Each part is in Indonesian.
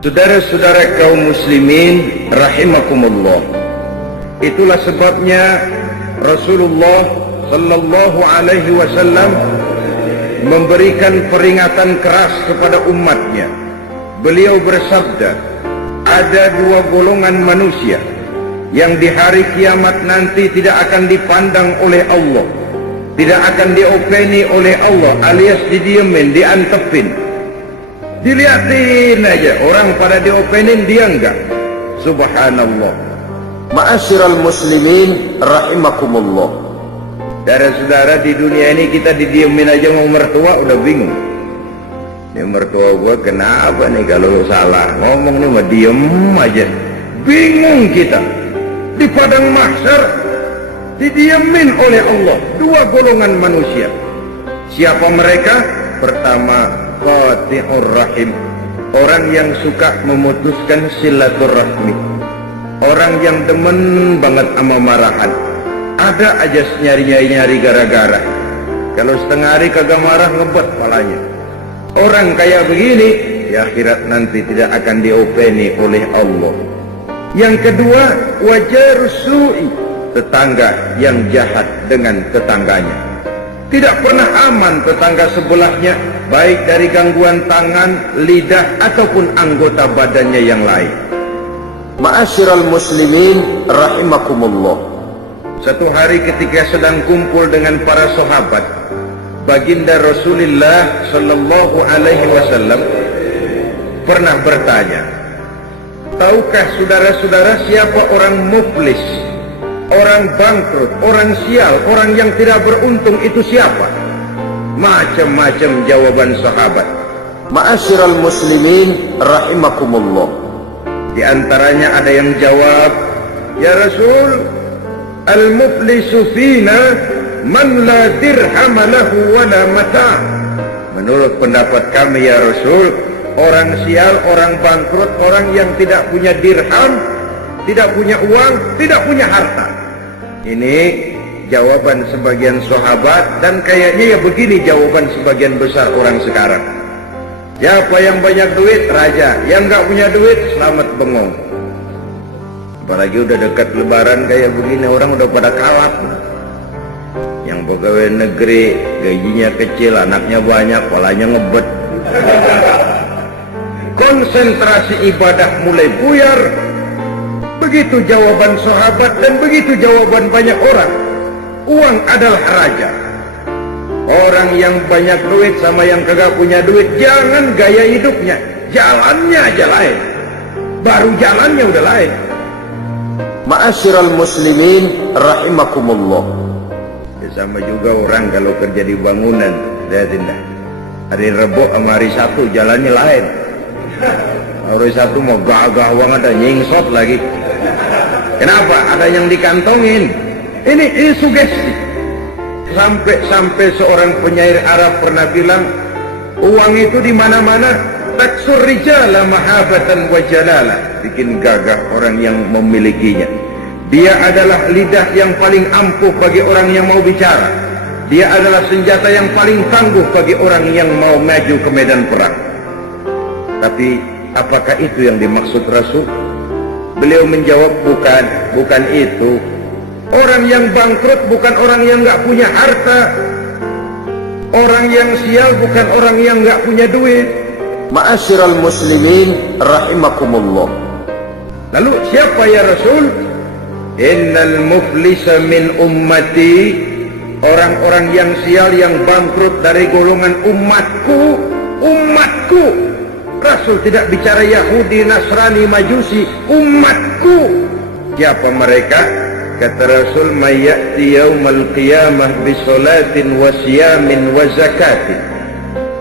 Saudara-saudara kaum muslimin rahimakumullah, itulah sebabnya Rasulullah sallallahu alaihi wasallam memberikan peringatan keras kepada umatnya. Beliau bersabda, ada dua golongan manusia yang di hari kiamat nanti tidak akan dipandang oleh Allah, tidak akan diopeni oleh Allah, alias didiemin, diantepin, dilihatin aja. Orang pada diopenin, dia enggak. Subhanallah. Ma'asyiral muslimin rahimakumullah. Saudara-saudara, di dunia ini kita didiemin aja, mau mertua udah bingung. Ini mertua gua kenapa nih kalau salah ngomong nih mah diem aja. Bingung kita. Di padang mahsyar didiemin oleh Allah dua golongan manusia. Siapa mereka? Pertama, qati'ur rahim, orang yang suka memutuskan silaturahmi, orang yang demen banget sama marahan, ada aja nyari-nyari gara-gara. Kalau setengah hari kagak marah, ngebet palanya. Orang kayak begini di akhirat nanti tidak akan diopeni oleh Allah. Yang kedua, wajarus su'i, tetangga yang jahat dengan tetangganya. Tidak pernah aman tetangga sebelahnya, baik dari gangguan tangan, lidah, ataupun anggota badannya yang lain. Ma'asyiral muslimin rahimakumullah. Satu hari ketika sedang kumpul dengan para sahabat, baginda Rasulullah sallallahu alaihi wasallam pernah bertanya, tahukah saudara-saudara siapa orang muflis, orang bangkrut, orang sial, orang yang tidak beruntung itu siapa? Macam-macam jawaban sahabat. Ma'asyiral muslimin rahimakumullah. Di antaranya ada yang jawab, ya Rasul, al-muflisu fina man la dirham lahu wa la mata'. Menurut pendapat kami ya Rasul, orang sial, orang bangkrut, orang yang tidak punya dirham, tidak punya uang, tidak punya harta. Ini jawaban sebagian sahabat, dan kayaknya ya begini jawaban sebagian besar orang sekarang. Siapa yang banyak duit? Raja. Yang nggak punya duit? Selamat bengong. Apalagi udah dekat lebaran kayak begini, orang udah pada kalap. Yang pegawai negeri gajinya kecil, anaknya banyak, palanya ngebet. Konsentrasi ibadah mulai buyar. Begitu jawaban sahabat dan begitu jawaban banyak orang. Uang adalah raja. Orang yang banyak duit sama yang kagak punya duit, jangan gaya hidupnya, jalannya aja lain. Baru jalannya udah lain. Ma'asyiral muslimin rahimakumullah. Ya, sama juga orang kalau kerja di bangunan, lihatin dah. Hari Rebo sama hari Sabtu jalannya lain. Hari Sabtu mau gagah banget, ada nyingsot lagi. Kenapa? Ada yang dikantongin. Ini sugesti. Sampai seorang penyair Arab pernah bilang, uang itu di mana-mana, taksur rijala mahabatan wa jalala, bikin gagah orang yang memilikinya. Dia adalah lidah yang paling ampuh bagi orang yang mau bicara. Dia adalah senjata yang paling tangguh bagi orang yang mau maju ke medan perang. Tapi apakah itu yang dimaksud Rasul? Beliau menjawab, bukan itu. Orang yang bangkrut bukan orang yang nggak punya harta. Orang yang sial bukan orang yang nggak punya duit. Ma'asyiral muslimin rahimakumullah. Lalu siapa ya Rasul? Innal muflisa min ummati, orang-orang yang sial, yang bangkrut dari golongan umatku. Rasul tidak bicara Yahudi, Nasrani, Majusi, umatku. Siapa mereka? Kata Rasul, mayyati yaumal qiyamah bisolatin wa siyamin wa zakatin.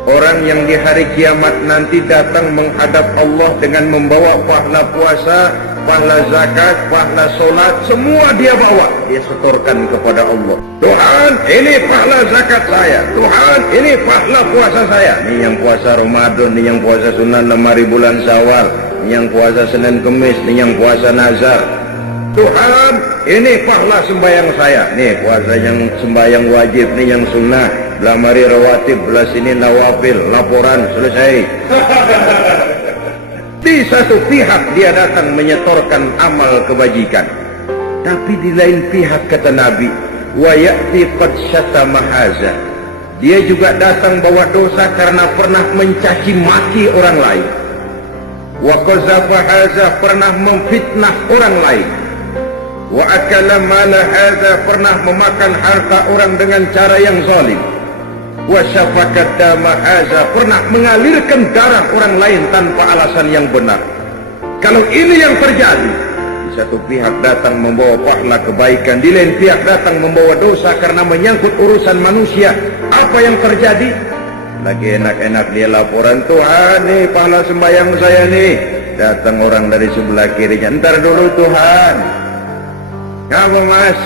Orang yang di hari kiamat nanti datang menghadap Allah dengan membawa pahala puasa, pahala zakat, pahala solat, semua dia bawa. Dia setorkan kepada Allah. Tuhan, ini pahala zakat saya. Tuhan, ini pahala puasa saya. Ini yang puasa Ramadan, ini yang puasa sunnah 6 hari bulan Syawal, ini yang puasa Senin Kemis, ini yang puasa nazar. Tuhan, ini pahala sembahyang saya. Nih puasa yang sembahyang wajib, nih yang sunnah, belah mari rawatib, belah sini nawafil, laporan selesai. Di satu pihak dia datang menyetorkan amal kebajikan, tapi di lain pihak kata Nabi, wa ya'ti qad syatama haza, dia juga datang bawa dosa karena pernah mencaci maki orang lain. Wa qazafa haza, pernah memfitnah orang lain. Wa akala mala haza, pernah memakan harta orang dengan cara yang zalim. Wa syafakat dama haza, pernah mengalirkan darah orang lain tanpa alasan yang benar. Kalau ini yang terjadi, di satu pihak datang membawa pahala kebaikan, di lain pihak datang membawa dosa karena menyangkut urusan manusia, apa yang terjadi? Lagi enak-enak dia laporan, Tuhan nih pahala sembahyang saya nih. Datang orang dari sebelah kirinya, ntar dulu Tuhan. Apa mas?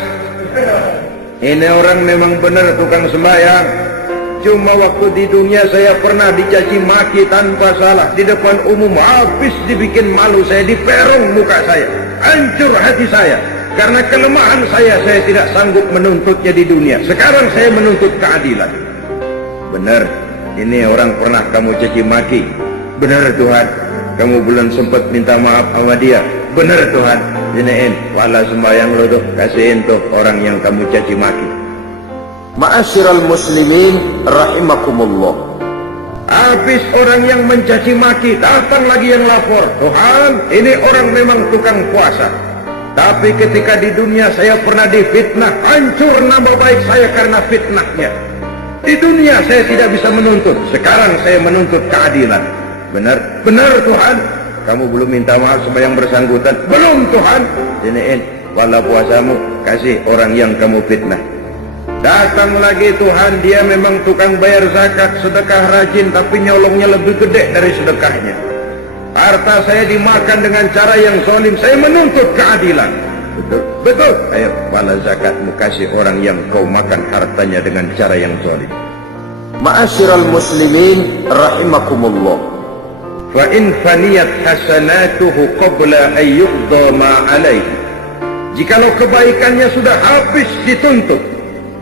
Ini orang memang benar tukang sembahyang. Cuma waktu di dunia saya pernah dicaci maki tanpa salah di depan umum, habis dibikin malu saya, diperong muka saya, hancur hati saya. Karena kelemahan saya tidak sanggup menuntutnya di dunia. Sekarang saya menuntut keadilan. Benar, ini orang pernah kamu caci maki. Benar Tuhan, kamu belum sempat minta maaf sama dia. Benar Tuhan, iniin pahala sembahyang lo tuh, kasihin tuh orang yang kamu caci maki. Ma'asyiral muslimin rahimakumullah. Habis orang yang mencaci maki, datang lagi yang lapor, Tuhan ini orang memang tukang puasa, tapi ketika di dunia saya pernah difitnah, hancur nama baik saya karena fitnahnya. Di dunia saya tidak bisa menuntut, sekarang saya menuntut keadilan. Benar, benar Tuhan, kamu belum minta maaf sama yang bersangkutan. Belum Tuhan, iniin wala puasamu, kasih orang yang kamu fitnah. Datang lagi Tuhan, dia memang tukang bayar zakat, sedekah rajin, tapi nyolongnya lebih gede dari sedekahnya. Harta saya dimakan dengan cara yang zalim, saya menuntut keadilan. Betul, betul. Ayo, wala zakatmu, kasih orang yang kau makan hartanya dengan cara yang zalim. Ma'asyiral muslimin rahimakumullah. Fa in faniyat hasanatuhu qabla an yuqda ma alaihi. Jikalau kebaikannya sudah habis dituntut,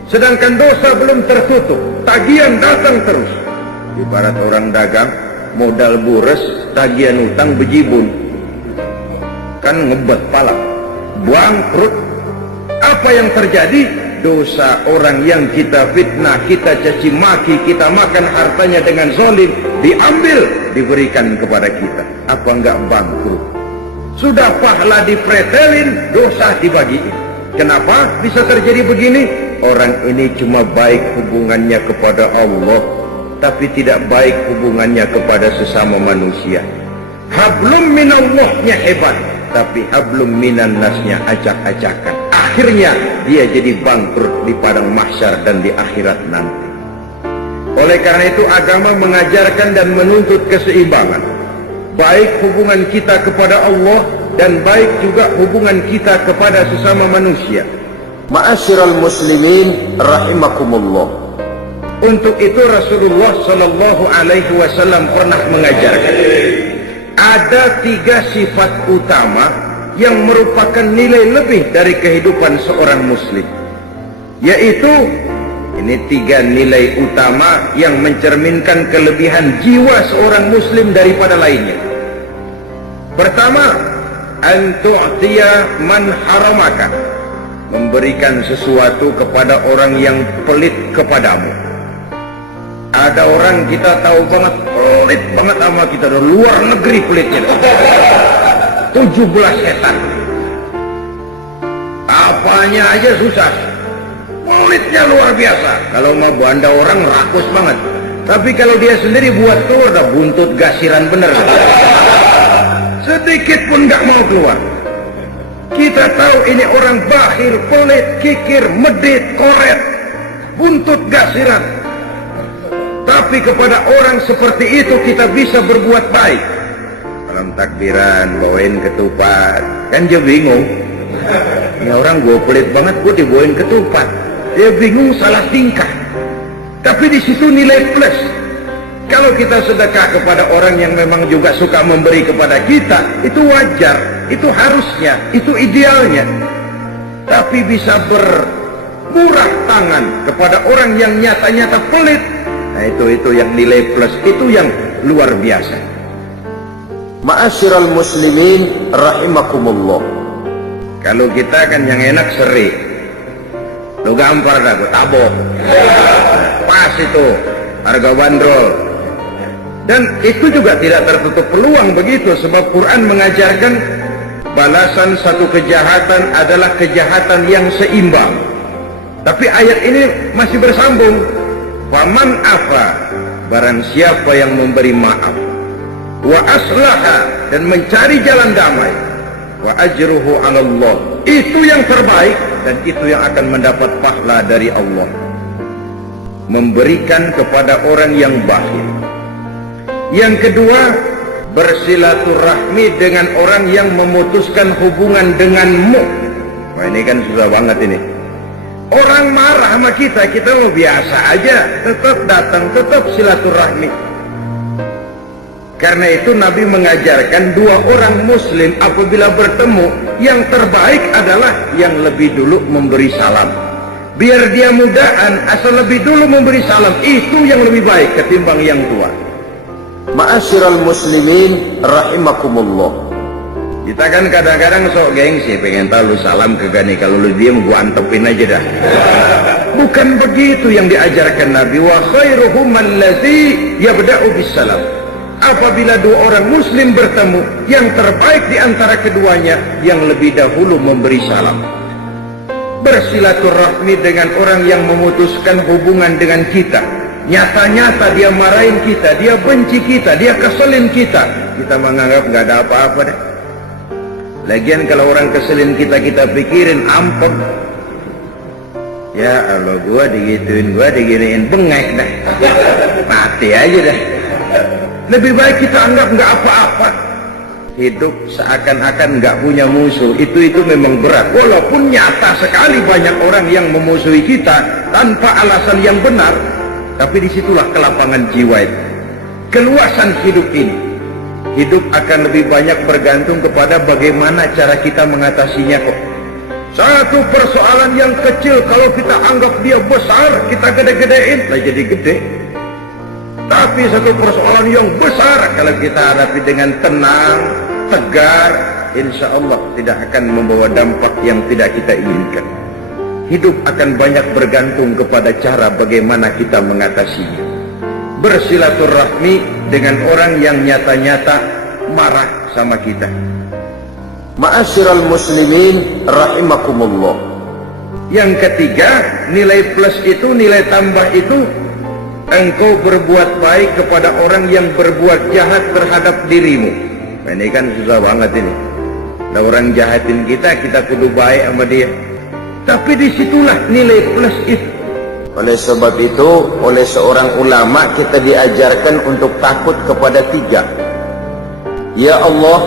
sedangkan dosa belum tertutup, tagihan datang terus. Ibarat orang dagang, modal bures, tagihan utang bejibun, kan ngebet palak, bangkrut. Apa yang terjadi? Dosa orang yang kita fitnah, kita caci maki, kita makan hartanya dengan zalim, diambil, diberikan kepada kita. Apa enggak bangkrut? Sudah pahala dipretelin, dosa dibagiin. Kenapa bisa terjadi begini? Orang ini cuma baik hubungannya kepada Allah, tapi tidak baik hubungannya kepada sesama manusia. Hablum minallahnya hebat, tapi hablum minan nasnya acak-acakan. Akhirnya dia jadi bangkrut di padang mahsyar dan di akhirat nanti. Oleh karena itu agama mengajarkan dan menuntut keseimbangan, baik hubungan kita kepada Allah dan baik juga hubungan kita kepada sesama manusia. Ma'asyiral muslimin rahimakumullah. Untuk itu Rasulullah sallallahu alaihi wasallam pernah mengajarkan ada 3 sifat utama yang merupakan nilai lebih dari kehidupan seorang muslim, yaitu ini 3 nilai utama yang mencerminkan kelebihan jiwa seorang muslim daripada lainnya. Pertama, an tu'tiya man haramaka, memberikan sesuatu kepada orang yang pelit kepadamu. Ada orang kita tahu banget, pelit banget sama kita, dari luar negeri pelitnya, 17 setan, apanya aja susah, pelitnya luar biasa. Kalau mau banda orang rakus banget, tapi kalau dia sendiri buat keluar udah buntut gasiran bener, sedikit pun nggak mau keluar. Kita tahu ini orang bakhil, pelit, kikir, medit, koret, buntut gasiran. Tapi kepada orang seperti itu kita bisa berbuat baik. Malam takbiran bawain ketupat, kan dia bingung. Ini orang gue pelit banget, gue dibawain ketupat. Dia bingung, salah tingkah. Tapi di situ nilai plus. Kalau kita sedekah kepada orang yang memang juga suka memberi kepada kita, itu wajar, itu harusnya, itu idealnya. Tapi bisa bermurah tangan kepada orang yang nyata-nyata pelit, nah itu yang nilai plus, itu yang luar biasa. Ma'asyiral muslimin rahimakumullah. Kalau kita kan yang enak seri, lo gampar dah, gue tabok. Pas itu harga bandrol. Dan itu juga tidak tertutup peluang begitu, sebab Quran mengajarkan balasan satu kejahatan adalah kejahatan yang seimbang. Tapi ayat ini masih bersambung. Faman afa, barang siapa yang memberi maaf, wa aslaha, dan mencari jalan damai, wa ajruhu 'ala Allah, itu yang terbaik dan itu yang akan mendapat pahala dari Allah. Memberikan kepada orang yang bakhil. Yang kedua, bersilaturahmi dengan orang yang memutuskan hubungan denganmu. Wah, ini kan susah banget ini. Orang marah sama kita, kita mau biasa aja, tetap datang, tetap silaturahmi. Karena itu Nabi mengajarkan dua orang muslim apabila bertemu, yang terbaik adalah yang lebih dulu memberi salam. Biar dia mudaan, asal lebih dulu memberi salam, itu yang lebih baik ketimbang yang tua. Ma'asyiral muslimin rahimakumullah. Kita kan kadang-kadang sok gengsi, pengen tahu lu salam ke gani, kalau lu diem gua antepin aja dah. Bukan begitu yang diajarkan Nabi. Wa khairuhum allazi yabda'u bisalam. Apabila dua orang muslim bertemu, yang terbaik di antara keduanya yang lebih dahulu memberi salam. Bersilaturahmi dengan orang yang memutuskan hubungan dengan kita. Nyata-nyata dia marahin kita, dia benci kita, dia keselin kita, kita menganggap nggak ada apa-apa deh. Lagian kalau orang keselin kita, kita pikirin ampun. Ya Allah, gua digituin, gua diginiin, bengek dah, mati aja dah. Lebih baik kita anggap nggak apa-apa. Hidup seakan-akan nggak punya musuh, itu memang berat. Walaupun nyata sekali banyak orang yang memusuhi kita tanpa alasan yang benar, tapi disitulah kelapangan jiwa itu, keluasan hidup ini. Hidup akan lebih banyak bergantung kepada bagaimana cara kita mengatasinya kok. Satu persoalan yang kecil kalau kita anggap dia besar, kita gede-gedein, lah jadi gede. Tapi satu persoalan yang besar kalau kita hadapi dengan tenang, tegar, insya Allah tidak akan membawa dampak yang tidak kita inginkan. Hidup akan banyak bergantung kepada cara bagaimana kita mengatasinya. Bersilaturahmi dengan orang yang nyata-nyata marah sama kita. Ma'asyiral muslimin rahimakumullah. Yang ketiga, nilai plus itu, nilai tambah itu, engkau berbuat baik kepada orang yang berbuat jahat terhadap dirimu. Nah, ini kan susah banget ini. Ada orang jahatin kita, kita kudu baik sama dia. Tapi disitulah nilai plus itu. Oleh sebab itu, oleh seorang ulama kita diajarkan untuk takut kepada tiga. Ya Allah,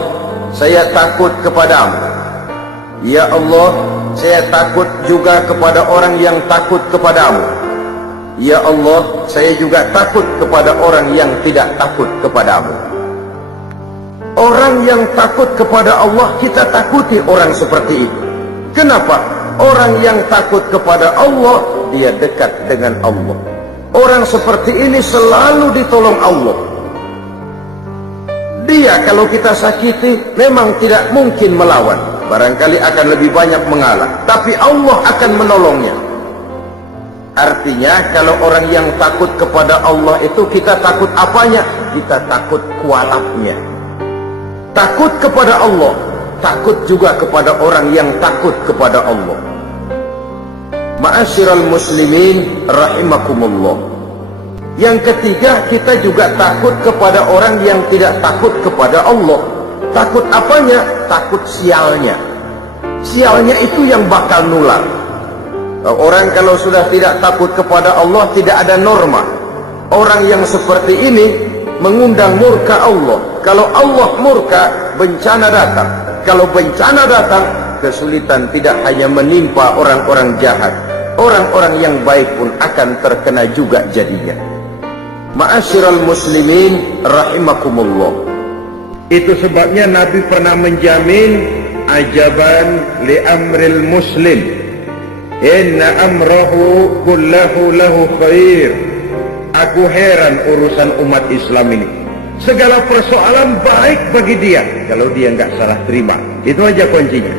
saya takut kepadamu. Ya Allah, saya takut juga kepada orang yang takut kepadamu. Ya Allah, saya juga takut kepada orang yang tidak takut kepadamu. Orang yang takut kepada Allah, kita takuti orang seperti itu. Kenapa? Orang yang takut kepada Allah, dia dekat dengan Allah. Orang seperti ini selalu ditolong Allah. Dia kalau kita sakiti memang tidak mungkin melawan, barangkali akan lebih banyak mengalah, tapi Allah akan menolongnya. Artinya kalau orang yang takut kepada Allah itu, kita takut apanya? Kita takut kualapnya. Takut kepada Allah, takut juga kepada orang yang takut kepada Allah. Ma'asyiral muslimin rahimakumullah. Yang ketiga, kita juga takut kepada orang yang tidak takut kepada Allah. Takut apanya? Takut sialnya. Sialnya itu yang bakal nular. Orang kalau sudah tidak takut kepada Allah, tidak ada norma. Orang yang seperti ini mengundang murka Allah. Kalau Allah murka, bencana datang. Kalau bencana datang, kesulitan tidak hanya menimpa orang-orang jahat, orang-orang yang baik pun akan terkena juga jadinya. Ma'asyiral muslimin rahimakumullah. Itu sebabnya Nabi pernah menjamin, ajaban li amril muslim, inna amrahu kullahu lahu khair. Aku heran urusan umat Islam ini. Segala persoalan baik bagi dia kalau dia nggak salah terima. Itu aja kuncinya.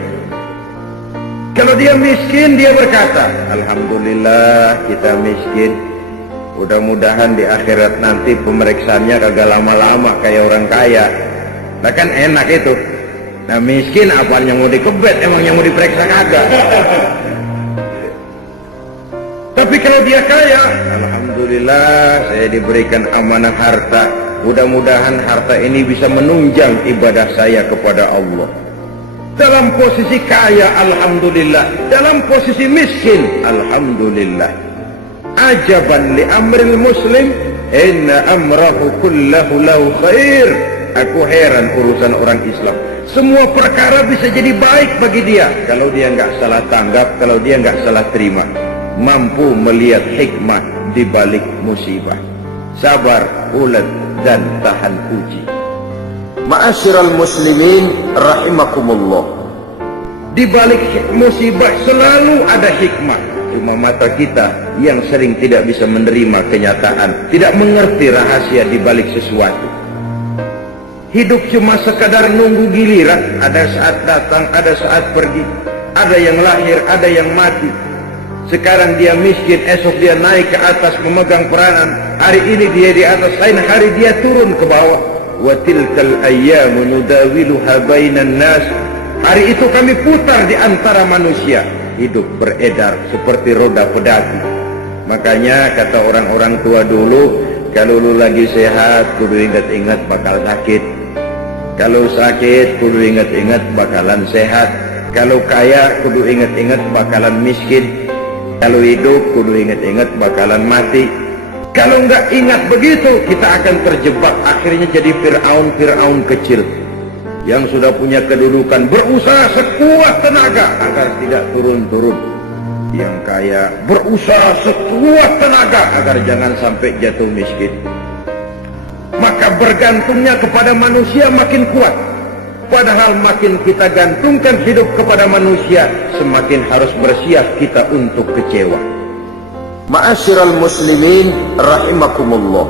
Kalau dia miskin, dia berkata, alhamdulillah kita miskin. Mudah-mudahan di akhirat nanti pemeriksaannya kagak lama-lama kayak orang kaya. Nah kan enak itu. Nah miskin apaan yang mau dikebet, emang yang mau diperiksa kagak. Tapi kalau dia kaya, alhamdulillah saya diberikan amanah harta. Mudah-mudahan harta ini bisa menunjang ibadah saya kepada Allah. Dalam posisi kaya, alhamdulillah. Dalam posisi miskin, alhamdulillah. Ajaban li amril muslim, inna amrahu kullahu lahu khair. Aku heran urusan orang Islam. Semua perkara bisa jadi baik bagi dia kalau dia nggak salah tanggap, kalau dia nggak salah terima. Mampu melihat hikmah di balik musibah. Sabar, ulet, dan tahan uji. Ma'asyiral muslimin rahimakumullah. Di balik musibah selalu ada hikmah. Cuma mata kita yang sering tidak bisa menerima kenyataan, tidak mengerti rahasia di balik sesuatu. Hidup cuma sekadar nunggu giliran, ada saat datang, ada saat pergi. Ada yang lahir, ada yang mati. Sekarang dia miskin, esok dia naik ke atas memegang peranan. Hari ini dia di atas, lain hari dia turun ke bawah. Wa tilkal ayyamu nudawiluha bainan nas. Hari itu kami putar di antara manusia. Hidup beredar seperti roda pedati. Makanya kata orang-orang tua dulu, kalau lu lagi sehat kudu ingat-ingat bakal sakit. Kalau sakit kudu ingat-ingat bakalan sehat. Kalau kaya kudu ingat-ingat bakalan miskin. Kalau hidup kudu ingat-ingat bakalan mati. Kalau nggak ingat begitu, kita akan terjebak. Akhirnya jadi Fir'aun kecil yang sudah punya kedudukan, berusaha sekuat tenaga agar tidak turun-turun. Yang kaya berusaha sekuat tenaga agar jangan sampai jatuh miskin. Maka bergantungnya kepada manusia makin kuat. Padahal makin kita gantungkan hidup kepada manusia, semakin harus bersiap kita untuk kecewa. Ma'asyiral muslimin rahimakumullah.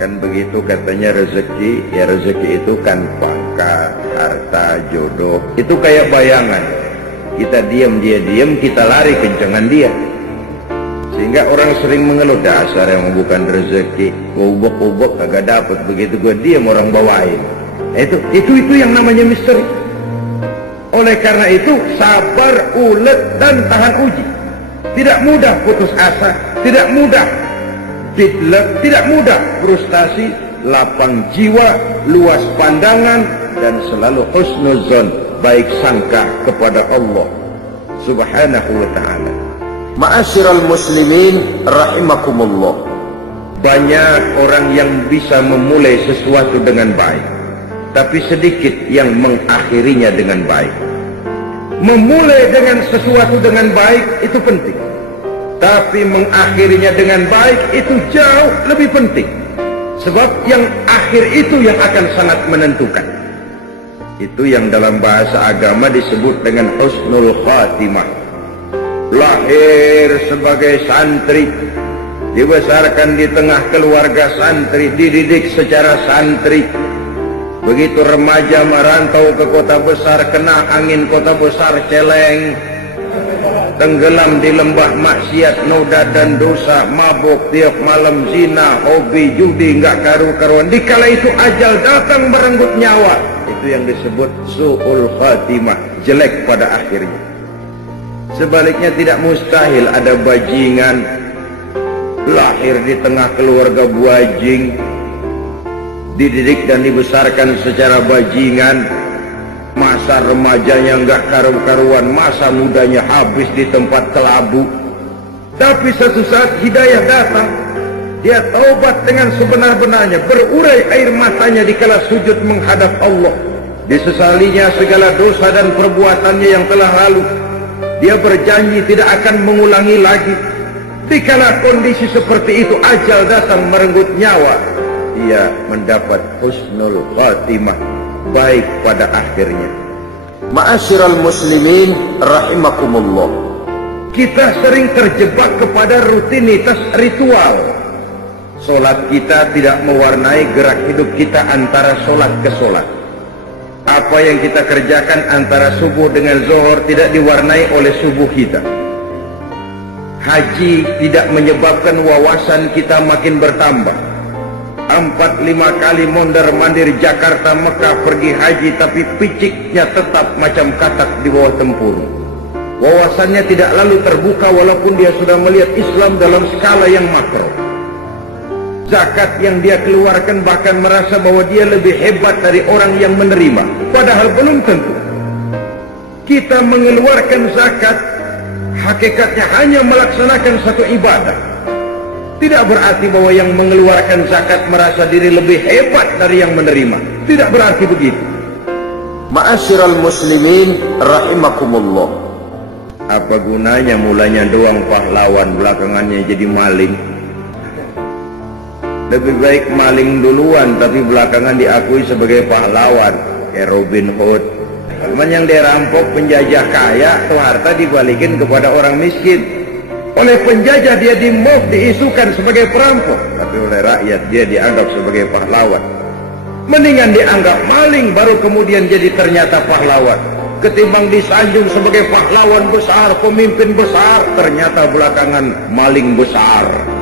Kan begitu katanya rezeki, ya rezeki itu kan pangkat, harta, jodoh. Itu kayak bayangan. Kita diam, dia diam, kita lari kencengan dia. Sehingga orang sering mengeluh, dasar yang bukan rezeki, ubok-ubok kagak dapat, begitu gue diam orang bawain. Itu yang namanya misteri. Oleh karena itu sabar, ulet, dan tahan uji. Tidak mudah putus asa, tidak mudah bidlek, tidak mudah frustasi, lapang jiwa, luas pandangan, dan selalu husnuzon, baik sangka kepada Allah subhanahu wa ta'ala. Ma'asyiral muslimin rahimakumullah. Banyak orang yang bisa memulai sesuatu dengan baik, tapi sedikit yang mengakhirinya dengan baik. Memulai dengan sesuatu dengan baik itu penting, tapi mengakhirinya dengan baik itu jauh lebih penting. Sebab yang akhir itu yang akan sangat menentukan. Itu yang dalam bahasa agama disebut dengan husnul khatimah. Lahir sebagai santri, dibesarkan di tengah keluarga santri, dididik secara santri. Begitu remaja merantau ke kota besar, kena angin kota besar celeng, tenggelam di lembah maksiat, noda dan dosa, mabuk tiap malam, zina, hobi, judi, nggak karu-karuan. Dikala itu ajal datang merenggut nyawa. Itu yang disebut su'ul khatimah, jelek pada akhirnya. Sebaliknya tidak mustahil ada bajingan lahir di tengah keluarga buajing, dididik dan dibesarkan secara bajingan, masa remajanya nggak karu-karuan, masa mudanya habis di tempat kelabu. Tapi suatu saat hidayah datang, dia taubat dengan sebenar-benarnya, berurai air matanya dikala sujud menghadap Allah, disesalinya segala dosa dan perbuatannya yang telah lalu. Dia berjanji tidak akan mengulangi lagi. Dikala kondisi seperti itu, ajal datang merenggut nyawa, ia mendapat husnul khatimah, baik pada akhirnya. Ma'asyiral muslimin rahimakumullah. Kita sering terjebak kepada rutinitas ritual. Solat kita tidak mewarnai gerak hidup kita antara solat ke solat. Apa yang kita kerjakan antara subuh dengan zuhur tidak diwarnai oleh subuh kita. Haji tidak menyebabkan wawasan kita makin bertambah. 4-5 kali mondar-mandir Jakarta Mekah pergi haji, tapi piciknya tetap macam katak di bawah tempurung. Wawasannya tidak lalu terbuka walaupun dia sudah melihat Islam dalam skala yang makro. Zakat yang dia keluarkan bahkan merasa bahwa dia lebih hebat dari orang yang menerima, padahal belum tentu. Kita mengeluarkan zakat hakikatnya hanya melaksanakan satu ibadah. Tidak berarti bahwa yang mengeluarkan zakat merasa diri lebih hebat dari yang menerima. Tidak berarti begitu. Ma'asyiral muslimin rahimakumullah. Apa gunanya mulanya doang pahlawan, belakangannya jadi maling? Lebih baik maling duluan tapi belakangan diakui sebagai pahlawan, kayak Robin Hood. Teman yang dirampok penjajah kaya, tuh harta dibalikin kepada orang miskin. Oleh penjajah dia diisukan sebagai perampok, tapi oleh rakyat dia dianggap sebagai pahlawan. Mendingan dianggap maling baru kemudian jadi ternyata pahlawan, ketimbang disanjung sebagai pahlawan besar, pemimpin besar, ternyata belakangan maling besar.